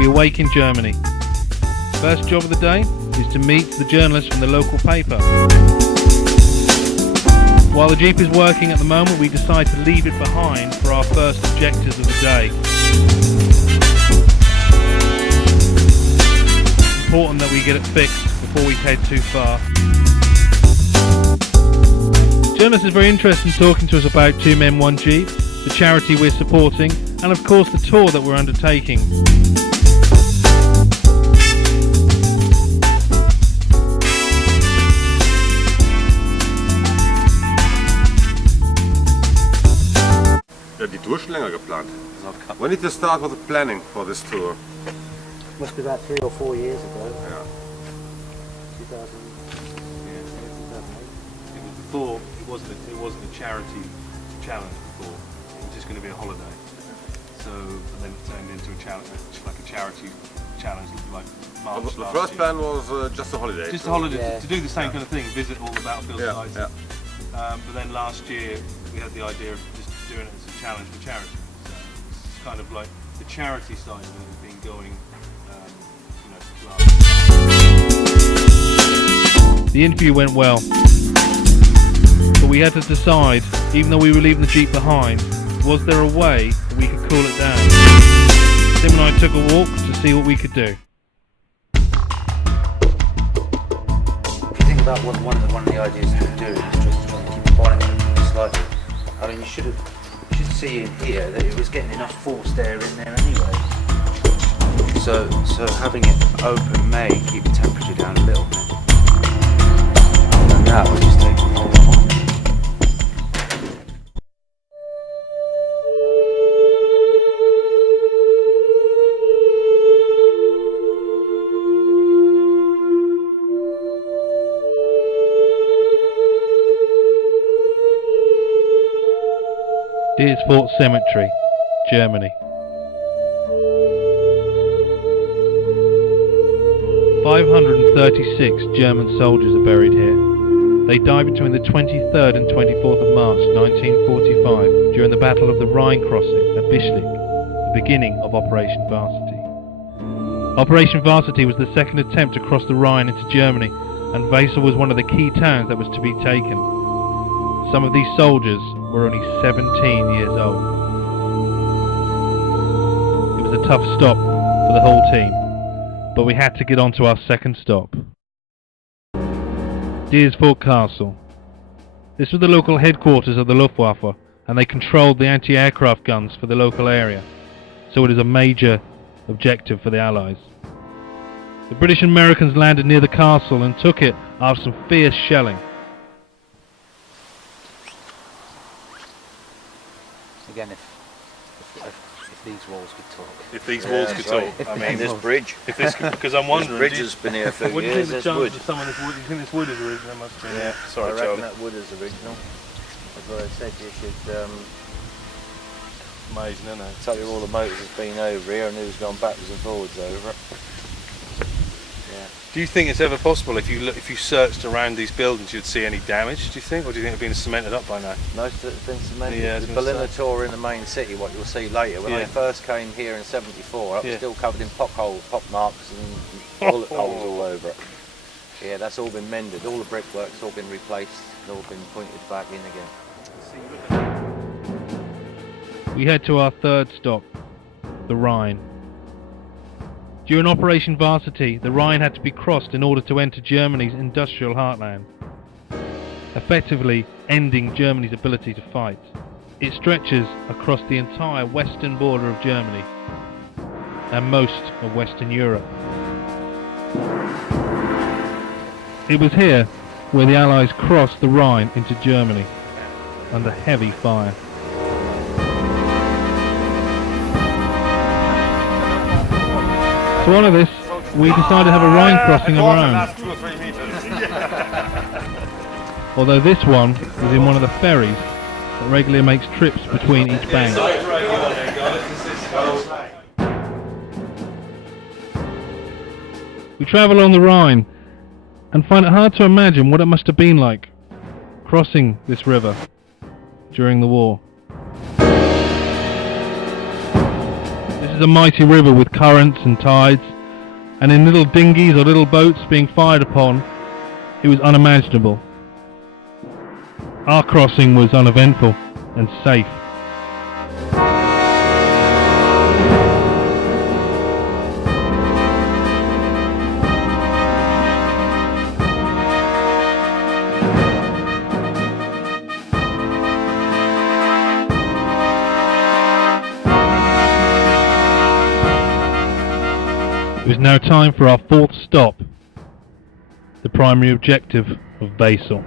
we awake in Germany. First job of the day is to meet the journalist from the local paper. While the Jeep is working at the moment, we decide to leave it behind for our first objectives of the day. It's important that we get it fixed before we head too far. The journalist is very interested in talking to us about 2 Men 1 Jeep, the charity we're supporting, and of course the tour that we're undertaking. Ja, die Tour ist schon länger geplant. When did you start with the planning for this tour? Must be about 3 or 4 years ago. Yeah. 2000. Yeah, 2008. It was before. It wasn't a charity challenge before. It was just going to be a holiday. So and then it turned into a challenge, like a charity challenge, like March last year. The first plan was just a holiday. Just a holiday to do the same kind of thing, visit all the battlefield sites. Yeah. But then last year we had the idea of just doing it as a challenge for charity. So it's kind of like the charity side of it has been going, for last. The interview went well, but we had to decide, even though we were leaving the Jeep behind, was there a way that we could cool it down? Tim and I took a walk to see what we could do. If you think about what one of the ideas to do is just trying to keep the bottom slightly. I mean, you should see in here that it was getting enough forced air in there anyway. So having it open may keep the temperature down a little bit. And that will just take the whole lot. Deersfort Cemetery, Germany. 536 German soldiers are buried here. They died between the 23rd and 24th of March 1945 during the Battle of the Rhine crossing at Bischlik, the beginning of Operation Varsity. Operation Varsity was the second attempt to cross the Rhine into Germany, and Wesel was one of the key towns that was to be taken. Some of these soldiers were only 17 years old. It was a tough stop for the whole team, but we had to get on to our second stop. Deersfort Castle. This was the local headquarters of the Luftwaffe, and they controlled the anti-aircraft guns for the local area, so it is a major objective for the Allies. The British and Americans landed near the castle and took it after some fierce shelling. Again, if these walls could talk. If these walls could talk. If I mean, this bridge. If this, because I'm wondering. This bridge has been here for what years. do you think the chances of some of this wood? Do you think this wood is original? Must be. Yeah. Sorry, I reckon Charlie. that wood is original. That's what I said. You should Amazing, isn't it? tell you all the motors has been over here and who's gone backwards and forwards over it. Yeah. Do you think it's ever possible if you searched around these buildings you'd see any damage? Do you think, or do you think it's been cemented up by now? Most of it's been cemented. Yeah, the Berliner Tor in the main city, what you'll see later. When I first came here in '74, it was still covered in pop marks and bullet holes all over it. Yeah, that's all been mended. All the brickwork's all been replaced, and all been pointed back in again. We head to our third stop, the Rhine. During Operation Varsity, the Rhine had to be crossed in order to enter Germany's industrial heartland, effectively ending Germany's ability to fight. It stretches across the entire western border of Germany and most of Western Europe. It was here where the Allies crossed the Rhine into Germany under heavy fire. To honour this, we decided to have a Rhine crossing of our own. Although this one was in one of the ferries that regularly makes trips between each bank. We travel along the Rhine and find it hard to imagine what it must have been like crossing this river during the war. This is is a mighty river with currents and tides, and in little dinghies or little boats being fired upon, it was unimaginable. Our crossing was uneventful and safe. It was now time for our fourth stop, the primary objective of Wesel.